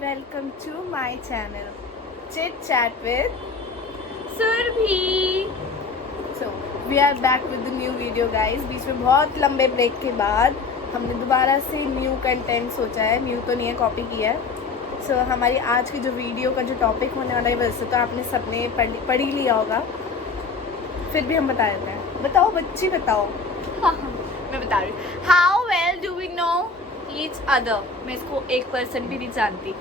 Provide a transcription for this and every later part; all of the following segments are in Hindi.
welcome to my channel Chit Chat with Surabhi. So we are back with the new video guys। बीच में बहुत लंबे ब्रेक के बाद हमने दोबारा से न्यू कंटेंट सोचा है, न्यू तो नहीं है, कॉपी किया है। So हमारी आज की जो वीडियो का जो टॉपिक होने वाला है वैसे तो आपने सबने पढ़ ही लिया होगा, फिर भी हम बता देते हैं। बताओ बच्ची बताओ। हाँ, मैं बता रही हूँ। How well do we know each other. मैं इसको 1% भी नहीं जानती।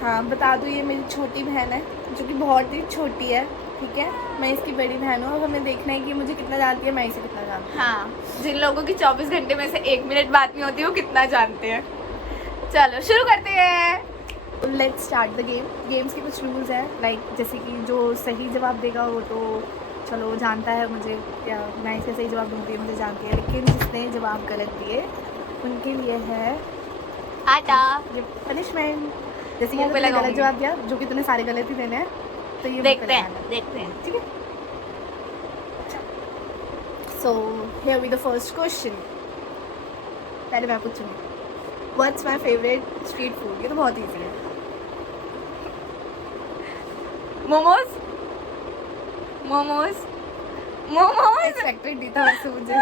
हाँ बता दूँ, ये मेरी छोटी बहन है जो कि बहुत ही छोटी है, ठीक है। मैं इसकी बड़ी बहन हूँ और हमें देखना है कि मुझे कितना जानती है, मैं इसे कितना जानती हूँ। हाँ, जिन लोगों की 24 घंटे में से 1 मिनट बात नहीं होती वो कितना जानते हैं। चलो शुरू करते हैं। Let's start the game. Games के कुछ रूल्स हैं, लाइक जैसे कि जो सही जवाब देगा वो तो चलो जानता है मुझे, या मैं इसे सही जवाब दूँगी मुझे जानती है, लेकिन जिसने जवाब गलत दिए उनके लिए है आटा पनिशमेंट। जैसे कि मुंह पे तूने गलत लगाऊंगी। जवाब दिया, जो कि तूने सारे गलत ही देने हैं, तो ये देखते हैं। ठीक है। So here we the first question. पहले मैं पूछूंगी, what's my favourite street food. ये तो बहुत इजी है। मोमोज। मोमोज। मोमोज। एक्सपेक्टेड नहीं था वैसे मुझे।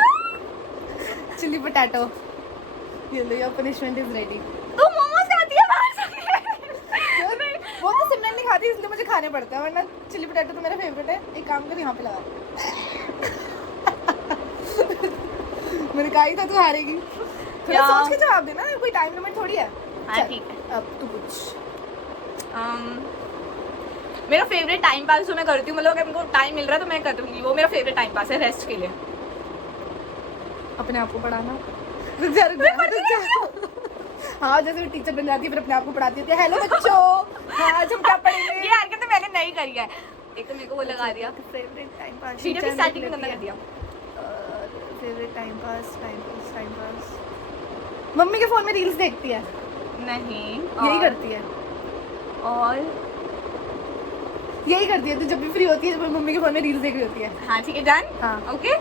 Chilli potato. ये लो, योर पनिशमेंट इज रेडी। तू मोमोज खाती है बाहर से? वो तो सिमरन नहीं खाती इसलिए मुझे खाने पड़ते हैं, वरना चिली पोटैटो तो मेरा फेवरेट है। एक काम कर, यहाँ पे लगा। मैंने कहा ही था तू हारेगी। थोड़ा यार। सोच के जवाब देना, कोई टाइम लिमिट थोड़ी है। हाँ चल, ठीक है। अब तू पूछ। मेरा फेवरेट टाइम पास जो मैं करती हूँ, मतलब अगर मेरे को टाइम मिल रहा है तो मैं कर दूंगी, वो मेरा फेवरेट टाइम पास है रेस्ट के लिए। अपने आप को पढ़ाना। रुक जा रुक जा। हाँ, जैसे टीचर बन जाती है फिर अपने आप को पढ़ाती है। हेलो बच्चों, हाँ आज हम क्या पढ़ेंगे। ये हरकत तो मैंने नहीं करी है। एक तो मेरे को वो लगा दिया, फेवरेट टाइम पास। वीडियो की स्टार्टिंग में गंदा कर दिया। Favourite time pass. मम्मी के फोन में रील्स देखती है, नहीं यही करती है। और यही करती है, तो जब भी फ्री होती है मम्मी के फोन में रील्स देख रही होती है। हाँ ठीक है, डन। हाँ okay.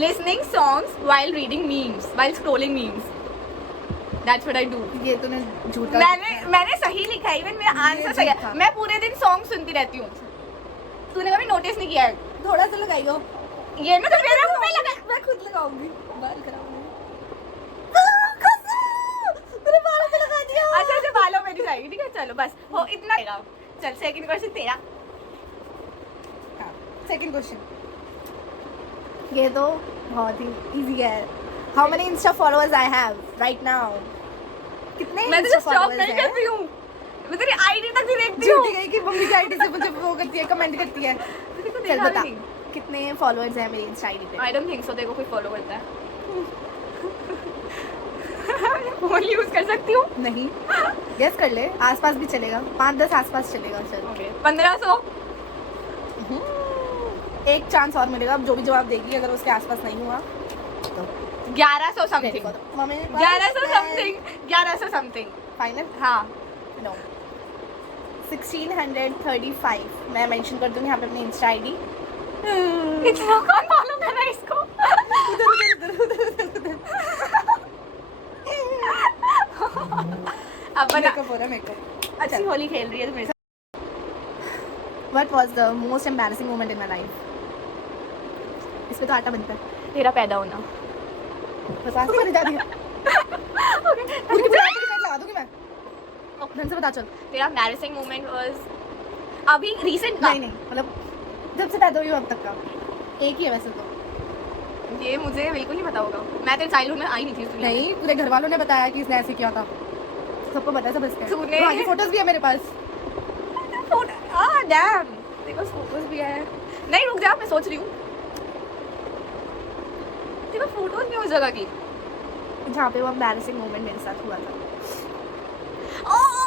Listening songs while reading memes, while scrolling memes, that's what I do. ये तूने झूठा। मैंने सही लिखा है, इवन मेरा आंसर सही है। मैं पूरे दिन सॉन्ग सुनती रहती हूँ। तूने कभी नोटिस नहीं किया है? थोड़ा सा लगाइयो। ये ना तो मेरे मुंह में लगा। मैं खुद लगाऊंगी, बाल कराऊंगी। अच्छा बालों में नहीं जाएगी, ठीक है। चलो बस हो इतना। चल सेकंड क्वेश्चन तेरा। सेकंड क्वेश्चन, ये तो बहुत ही इजी है। How many Insta followers I have right now. कितने मैं इंस्टा तो स्टॉप फॉलोअर्स नहीं हैं? करती हूँ, मैं तेरी आईडी तक नहीं देखती हूँ। झूठी गई कि मम्मी की आईडी से मुझे वो करती है, कमेंट करती है। चल बता कितने फॉलोअर्स हैं मेरी इंस्टा आईडी पे। I don't think so. देखो कोई फॉलो करता है। फोन यूज कर सकती हूँ? नहीं, गेस कर ले, आसपास भी चलेगा, 5-10 आसपास चलेगा। चल ओके 1500। एक चांस और मिलेगा, अब जो भी जवाब देगी अगर उसके आसपास नहीं हुआ तो 1100 something. Mummy 1100 something. 1100 something final. हाँ। नो 1635 मैं मेंशन कर दूंगी यहाँ पे अपनी इंस्टा आईडी। इतना कौन फॉलो कर रहा है इसको? अब बना। मेकअप हो रहा है, मेकअप। अच्छी होली खेल रही है तो मेरे साथ। What was the most embarrassing moment in my life? इसमें तो आटा बनता है। तेरा पैदा होना। बस आंसर मैंने जा दिया। पूरी की पूरी आटे की प्लेट लगा दूंगी मैं। ढंग से बता चल। तेरा embarrassing moment was अभी recent का? नहीं मतलब जब से पैदा हुई हूँ अब तक का एक ही है वैसे तो। ये मुझे बिल्कुल नहीं पता होगा, मैं तेरे चाइल्डहुड में आई नहीं थी इस दुनिया में। नहीं, पूरे घर वालों ने बताया कि इसने ऐसे किया था, सबको पता है, सब इसके। तूने- वहाँ की फोटोज भी है मेरे पास। डैम, तेरे पास फोटोज भी है। नहीं रुक जा, मैं सोच रही हूँ। तेरे पास फोटोज भी उस जगह की? जहाँ पे वो embarrassing moment मेरे साथ हुआ था।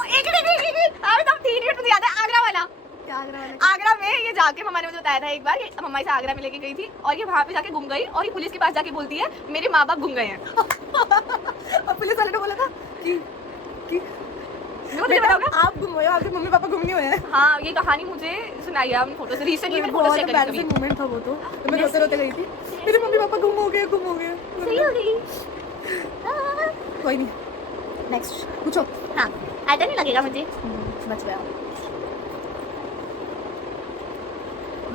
एक अरे तब 3 मिनट मुझे याद है, आगरा वाला। क्या आगरा वाला? आगरा में ये जाके मम्मा ने मुझे बताया था एक बार, ये मम्मा इसे आगरा में लेके गई थी और ये वहाँ पे जाके गुम गई और ये पुलिस के पास जाके बोलती है मेरे माँ बाप गुम गए हैं। और पुलिस वाले ने बोला था कि तुझे बेटा पता होगा? आप गुम हुए हो, आपके मम्मी पापा गुम नहीं हुए हैं। हाँ ये कहानी मुझे सुनाई है आपने फोटो से। रिसेंटली मैंने फोटो बहुत चेक करी कभी। embarrassing moment था वो तो मैं रोते रोते गई थी, मेरे मम्मी पापा गुम हो गए। सही हो गई। कोई नहीं, नेक्स्ट पूछो। हाँ, ऐसा नहीं लगेगा मुझे। बच गया।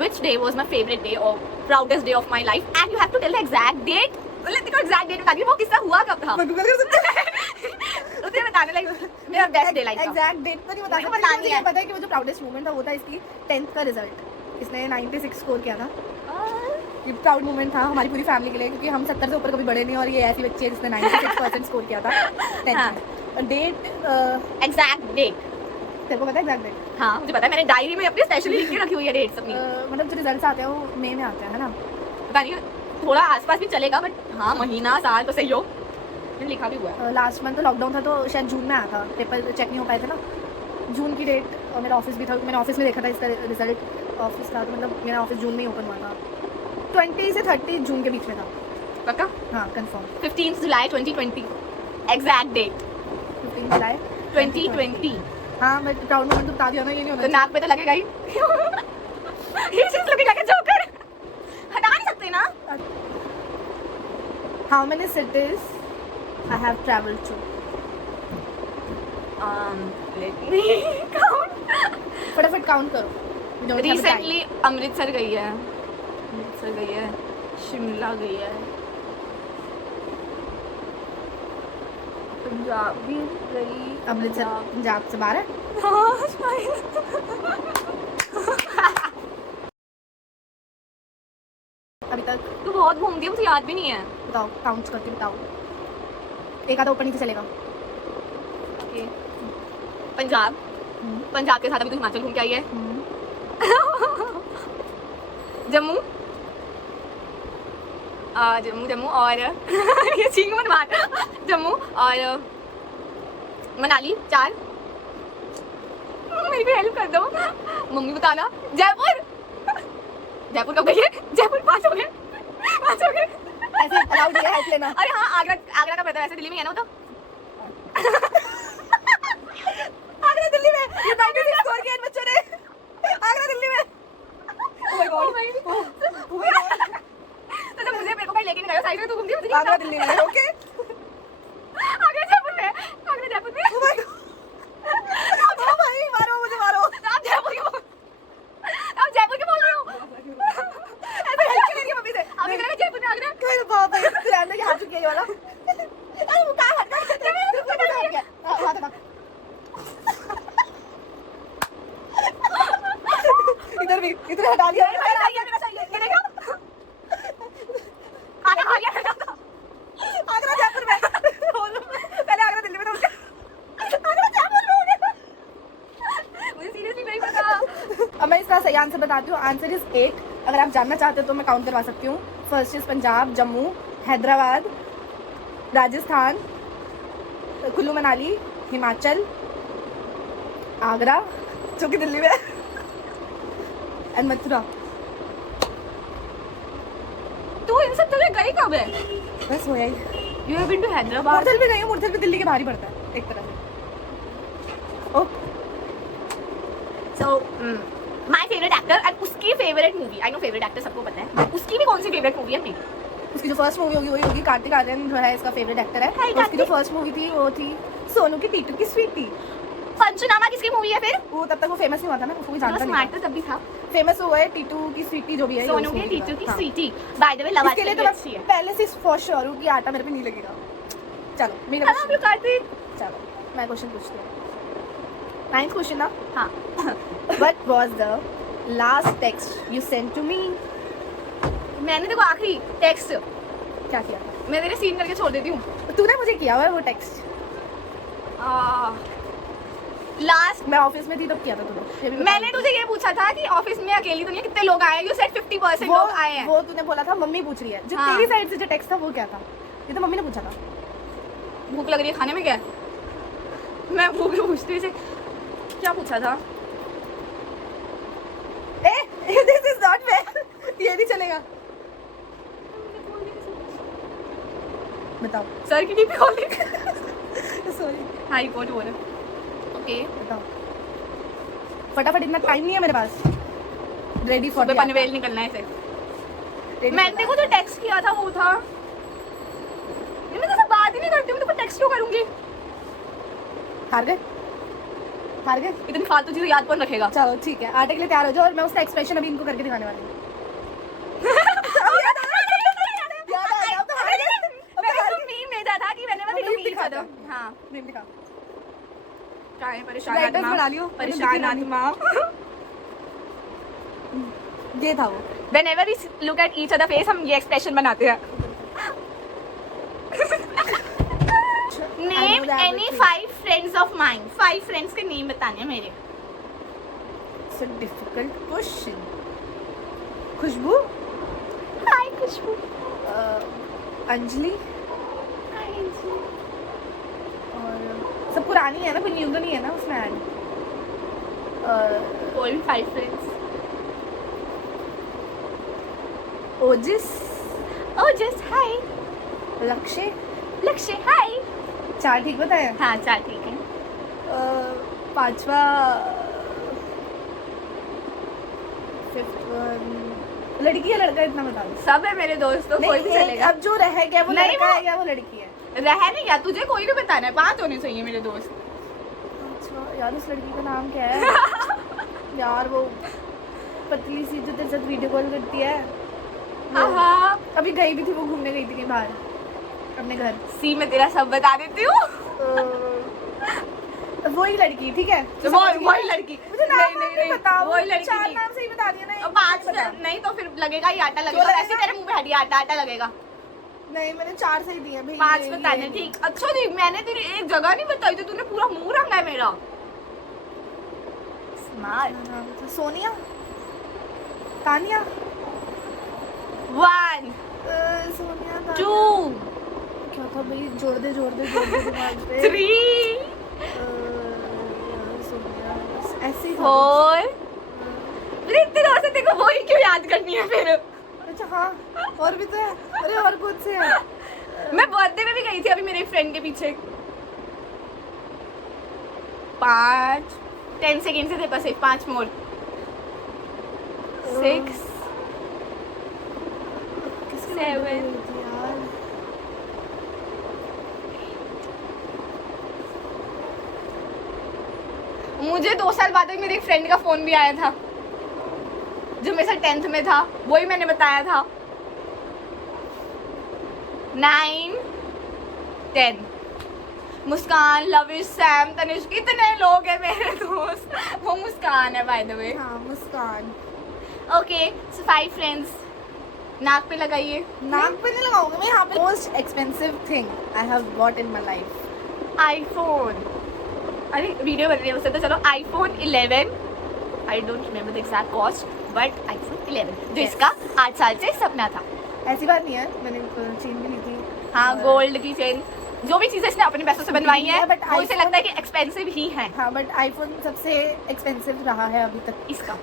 Which day was my favorite day or proudest day of my life? And you have to tell the exact date. मतलब देखो exact date बता दी, वो किस्सा हुआ कब था? मैं गूगल कर सकती उसे बताने लगी मेरा बेस्ट डे लाइफ था। एग्जैक्ट डेट तो नहीं बता सकती, बतानी मुझे है। पता है कि वो जो प्राउडेस्ट मोमेंट था वो था इसकी 10th का रिजल्ट। इसने 96 स्कोर किया था। ये प्राउड मोमेंट था हमारी पूरी फैमिली के लिए, क्योंकि हम 70 से ऊपर कभी बढ़े नहीं, और ये ऐसी बच्ची है जिसने 96% स्कोर किया था 10th हाँ। में। Date exact date. तेरे को पता है एग्जैक्ट डेट? हाँ मुझे पता है, मैंने डायरी में अपनी स्पेशली लिख के रखी हुई है डेट्स अपनी। मतलब जो रिजल्ट्स आते हैं वो मई में आते हैं, है ना? पता नहीं थोड़ा आसपास भी चलेगा, बट हाँ महीना साल तो सही हो, मैंने लिखा भी हुआ है। लास्ट मंथ तो लॉकडाउन था, तो शायद जून में आया था, पेपर चेक नहीं हो पाए थे ना। जून की डेट, और मेरा ऑफिस भी था, मैंने ऑफिस में देखा था इसका रिजल्ट। ऑफिस था तो मतलब मेरा ऑफिस जून में ही ओपन हुआ था। 20 से 30 जून के बीच में था। पक्का? हाँ कंफर्म। 15 जुलाई 2020 एग्जैक्ट डेट। 15 जुलाई 2020। हाँ मैं प्राउड मोमेंट तो बता दिया ना, ये नहीं होना तो नाक पे तो लगेगा ही। ये चीज लगेगा क्या जोकर? हटा नहीं सकते ना? How many cities I have travelled to? Let me count. फटाफट काउंट करो। We don't have time. Recently Amritsar गई है, अमृतसर गई है, शिमला गई है, पंजाब भी गई। अमृतसर पंजाब से बाहर है? हाँ शायद। अभी तक तू बहुत घूमती है, मुझे याद भी नहीं है। बताओ, काउंट करके बताओ। एक आधा ऊपर नीचे चलेगा। Okay. पंजाब, पंजाब के साथ अभी तू हिमाचल घूम के आई है। जम्मू, जम्मू और ये छींक मत मार। जम्मू और मनाली 4। मेरी भी हेल्प कर दो, मम्मी बताना। जयपुर, जयपुर कब गई है? जयपुर 5 हो गए, 5 हो गए। ऐसे अलाउड है हेल्प लेना। अरे हाँ आगरा, आगरा का पता है, वैसे दिल्ली में है ना वो तो। आगरा दिल्ली में, ये 96 स्कोर किए इन बच्चों ने। आगरा दिल्ली में। Oh my God. तो जब मुझे मेरे को कहीं लेके नहीं गए, साइड में तू घूमती है। आगरा दिल्ली में, ओके। आगरा जयपुर में, आगरा जयपुर में। Oh my God. ओ भाई मारो मुझे, मारो। आप जयपुर के बोल रहे हो? ऐसे हेल्प ले रही है मम्मी से। अभी लगा जयपुर में आगरा। कोई बात नहीं, सिलेंडर के हाथ चुकी है ये वाला। अरे वो कहाँ हट गया? हाथ हटा। इधर भी, इधर हटा दिया। ये देखो, आगरा खा गया था। आगरा जयपुर में। पहले आगरा दिल्ली में था, उसका आगरा जयपुर में हो गया। मुझे सीरियसली नहीं पता। अब मैं इसका सही आंसर बताती हूँ। Answer is 8। अगर आप जानना चाहते हो तो मैं काउंट करवा सकती हूँ। फर्स्ट इज पंजाब, जम्मू, हैदराबाद, राजस्थान, कुल्लू मनाली, हिमाचल, आगरा जो कि दिल्ली में है, एंड मथुरा। तू इन सब जगह गई कब है? बस हो ही। You have been to Hyderabad? Murthal भी गई हूँ, मुरथल भी दिल्ली के बाहर ही पड़ता है एक तरह से। Okay. So, my favorite actor and उसकी favorite movie. I know favorite actor सबको पता है। उसकी भी कौन सी favorite movie है मेरी? उसकी जो फर्स्ट मूवी होगी वही होगी। कार्तिक आर्यन जो है इसका फेवरेट एक्टर है। हाय और उसकी जो कार्तिक। फर्स्ट मूवी थी वो थी सोनू की टीटू की स्वीटी। पंचनामा किसकी मूवी है फिर? वो तब तक वो फेमस नहीं हुआ था ना, उसको कोई जानता नहीं स्मार्ट तो तब भी था। था। फेमस हुआ है टीटू की स्वीटी जो भी है। सोनू के टीचू की sweetie. By the way, love इसके लिए तो अच्छी है। मैं पहले से फॉर श्योर हूँ कि आटा मेरे पे नहीं लगेगा। चलो मेरा हेलो question- कार्तिक। चलो मैं क्वेश्चन पूछती हूँ। 9th क्वेश्चन ना। हाँ। What was the last text you sent to me? मैंने देखो आखिरी टेक्स्ट क्या किया था? मैं तेरे सीन करके छोड़ देती हूँ। तूने मुझे किया हुआ है वो टेक्स्ट। लास्ट मैं ऑफिस में थी तब किया था तूने। ये भी बता मैंने दो। तुझे ये पूछा था कि ऑफिस में अकेली तो नहीं है, कितने लोग आए हैं? यू सेड 50% लोग आए हैं। वो तूने बोला था मम्मी पूछ रही है। जो हाँ। तेरी साइड से जो टेक्स्ट था वो क्या था? ये तो मम्मी ने पूछा था। भूख लग रही है, खाने में क्या है? मैं भूख पूछती हूँ इसे, क्या पूछा था? This is not fair. ये नहीं चलेगा। बताओ। सर की डीपी खोली। सॉरी। हाई कोर्ट बोले। ओके, बताओ फटाफट, इतना टाइम नहीं है मेरे पास। रेडी फॉर सुबह पनवेल निकलना है इसे। मैंने को जो टेक्स्ट किया था वो था, ये मैं तो बात ही नहीं करती हूँ, मैं तो टेक्स्ट क्यों करूँगी? हार गए? इतनी फालतू चीजें याद कौन रखेगा? चलो ठीक है, आटे के लिए तैयार हो जाओ और मैं उसका एक्सप्रेशन अभी इनको करके दिखाने वाली हूँ। हाँ, मीम दिखा। परेशान बना लियो। परेशान आत्मा। ये था वो। Whenever we look at each other face, हम ये एक्सप्रेशन बनाते हैं। Name any 5 friends of mine. 5 friends के नेम बताने हैं मेरे। It's a difficult question. Khushboo, Hi खुशबू। अंजलि, और सब पुरानी है ना, कोई न्यू तो नहीं है ना उसमें ऐड? कोई भी 5 friends। ओजिस, Oh just hi। लक्ष्य। लक्ष्य hi। 4 ठीक बताया? हाँ 4 ठीक है। 5वां, 5th वन, लड़की है लड़का इतना बता दो। सब है मेरे दोस्तों, कोई भी चलेगा। अब जो रह गया वो नहीं, लड़का वो- है या वो लड़की है? रह नहीं गया, तुझे कोई भी बताना है, 5 होने चाहिए मेरे दोस्त। अच्छा यार, उस लड़की का नाम क्या है? यार वो पतली सी जो तेरे साथ वीडियो कॉल करती है, हाँ अभी गई भी थी, वो घूमने गई थी कहीं बाहर अपने घर। सी मैं तेरा सब बता देती हूँ। वही लड़की, ठीक है? वही लड़की। मुझे नाम नहीं पता, वही लड़की 4 की। नाम सही बता दिया ना। अब 5 नहीं तो फिर लगेगा ही आटा लगेगा, लगेगा? वैसे तेरे मुंह पे हड्डी आटा लगेगा। नहीं, मैंने 4 सही दिए भाई। 5 बताने ठीक। अच्छा देख, मैंने तेरी एक जगह नहीं बताई तो तूने पूरा मुंह रंगा है मेरा। स्मार्ट। सोनिया, तानिया, 1 सोनिया, तानिया। 2 क्या था भाई? जोड़ दे दिमाग पे। 3 सोनिया, ऐसे ही था। 4 इतने दोस्त है, देखो वही क्यों याद करनी है फिर? अच्छा हाँ, और भी तो है। अरे और कौन से है? मैं बर्थडे में भी गई थी अभी मेरे फ्रेंड के पीछे। 5 10 सेकेंड से थे बस, 5 मोर। 6 किसकी 7 यार? मुझे 2 साल बाद मेरे एक फ्रेंड का फोन भी आया था जो मेरे साथ 10th में था, वही मैंने बताया था। 9 10 मुस्कान, लविश, सैम, तनिष्क, इतने लोग हैं मेरे दोस्त। वो मुस्कान है बाय द वे। हाँ, मुस्कान। Okay so 5 friends. नाक पे लगाइए। नाक पे नहीं लगाऊंगी मैं यहाँ पे। Most expensive thing I have bought in my life. IPhone. अरे वीडियो बन रही है वैसे तो, चलो iPhone 11। I don't remember the exact cost but iPhone 11 जो इसका 8 साल से सपना था। ऐसी बात नहीं है, मैंने चेन भी ली थी। हाँ और- गोल्ड की चेन, जो भी चीजें इसने अपने पैसों से बनवाई है But वो इसे iPhone- लगता है कि एक्सपेंसिव ही है। हाँ, बट आईफोन सबसे एक्सपेंसिव रहा है अभी तक इसका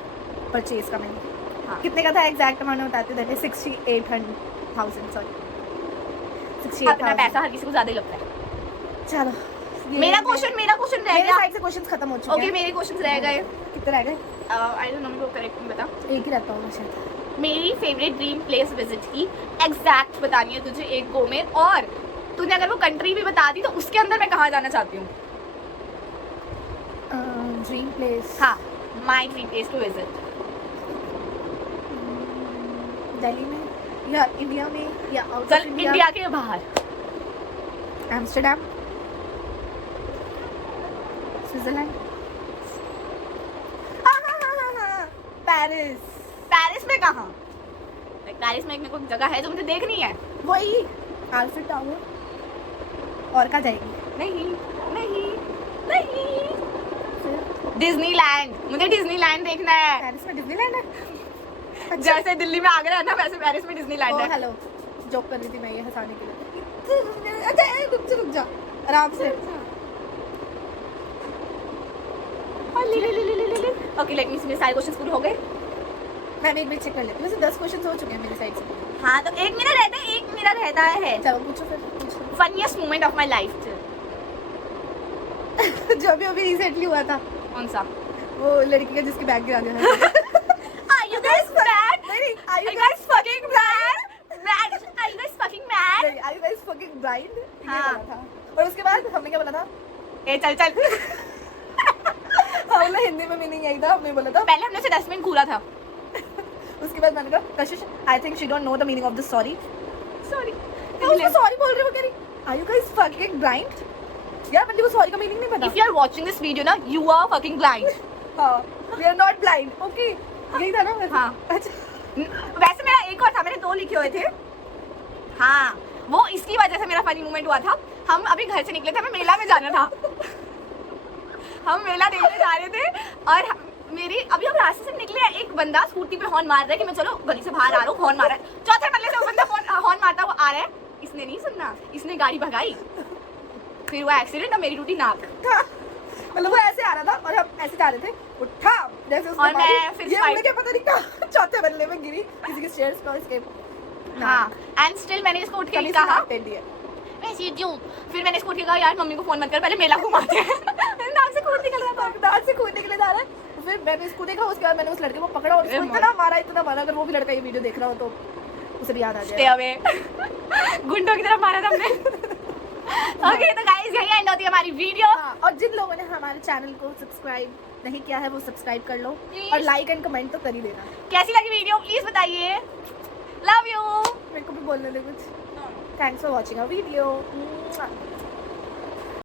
परचेज का। मैंने हाँ। कितने का था एग्जैक्ट अमाउंट बताते थे? 68,000 सॉरी, अपना 68,000। पैसा हर किसी को ज्यादा ही लगता है। चलो मेरा क्वेश्चन रह मेरे गया। साइड से क्वेश्चंस खत्म हो चुके ओके हैं। मेरे क्वेश्चंस रह गए। कितने रह गए? आई डोंट नो, मेरे को करेक्ट नहीं बता। एक ही रहता हूँ मैं शायद। मेरी फेवरेट ड्रीम प्लेस विजिट की एग्जैक्ट बतानी है तुझे एक गो में, और तूने अगर वो कंट्री भी बता दी तो उसके अंदर मैं कहाँ जाना चाहती हूँ। Dream place. हाँ my dream place to visit. Delhi में या इंडिया में या आउट चल ऑफ इंडिया के बाहर। Amsterdam, Switzerland, Paris. पेरिस में कहाँ? पेरिस में एक जगह है जो मुझे देखनी है। वही आईफिल टावर। और कहाँ जाएगी? नहीं नहीं नहीं, डिज्नीलैंड। मुझे डिज्नीलैंड देखना है। पेरिस में डिज्नीलैंड है? जैसे दिल्ली में आगरा है ना, वैसे पेरिस में डिज्नीलैंड है। हेलो, जोक कर रही थी मैं ये हंसाने के लिए। अच्छा रुक जा आराम से। ओके लेट मी सी, मेरे सारे क्वेश्चंस पूरे हो गए। मैं भी एक मिनट चेक कर लेती हूँ। वैसे 10 क्वेश्चन हो चुके हैं मेरी साइड से। हाँ तो 1 मिनट रहता है, 1 मिनट रहता है। चलो पूछो फिर, पूछो। Funniest moment of my life जो अभी रिसेंटली हुआ था, कौन सा? वो लड़की का जिसकी बैग गिरा दिया। Are you guys mad? नहीं, Are you guys fucking mad? Mad? Are you guys fucking mad? Are you guys fucking blind? ये हाँ। बोला था। और उसके बाद हमने क्या बोला था? ए चल चल। हमने हिंदी में मीनिंग यही था, हमने बोला था। पहले हमने उसे डस्टबिन कूड़ा था। उसके बाद मैंने कहा Kashish I think she don't know the meaning of the sorry. Sorry. तो उसको सॉरी बोल रहे हो, कह रही are you guys fucking blind? यार बंदे को सॉरी का मीनिंग नहीं पता। If you are watching this video ना, यू आर फकिंग ब्लाइंड। हाँ, we are not blind, okay यही था ना वैसे? हाँ। अच्छा वैसे मेरा एक और था, मैंने 2 लिखे हुए थे। हाँ, वो इसकी वजह से मेरा फनी मोमेंट हुआ था। हम अभी घर से निकले थे, हमें मेला में जाना था। हम मेला देखने जा रहे थे और मेरी अभी हम रास्ते से निकले, एक बंदा स्कूटी पे हॉर्न मार रहा है कि मैं चलो गली से बाहर आ रहा हूँ, हॉर्न मार रहा है। चौथे मरले से वो बंदा हॉर्न मारता हुआ आ रहा है, इसने नहीं सुनना, इसने गाड़ी भगाई, फिर हुआ एक्सीडेंट और मेरी टूटी नाक। मतलब वो ऐसे आ रहा था और हम ऐसे जा रहे थे, उठा जैसे उसने और मैं मारी, फिर ये उन्हें क्या पता नहीं कहा चौथे बल्ले में गिरी किसी के स्टेयर्स पर, इसके हाँ, एंड स्टिल मैंने इसको उठ के कभी कहा टेडी है। मैं सीधी हूँ। फिर मैंने इसको उठ के कहा यार मम्मी को फोन मत कर, पहले मेला घुमाते हैं। मेरे नाक से खून निकल रहा था। दांत से खून निकले जा रहा है। फिर मैंने इसको देखा, उसके बाद मैंने उस लड़के को पकड़ा और उसको इतना मारा, अगर वो भी लड़का ये वीडियो देख रहा हो तो उसे भी याद आ स्टे जाए। अवे। गुंडों की तरफ मारा था हमने। ओके तो गाइस यही एंड होती है हमारी वीडियो। हाँ, और जिन लोगों ने हमारे चैनल को सब्सक्राइब नहीं किया है वो सब्सक्राइब कर लो Please. और लाइक एंड कमेंट तो कर ही देना। कैसी लगी वीडियो प्लीज बताइए। Love you. मेरे को भी बोलने दे कुछ। Thanks for watching our video.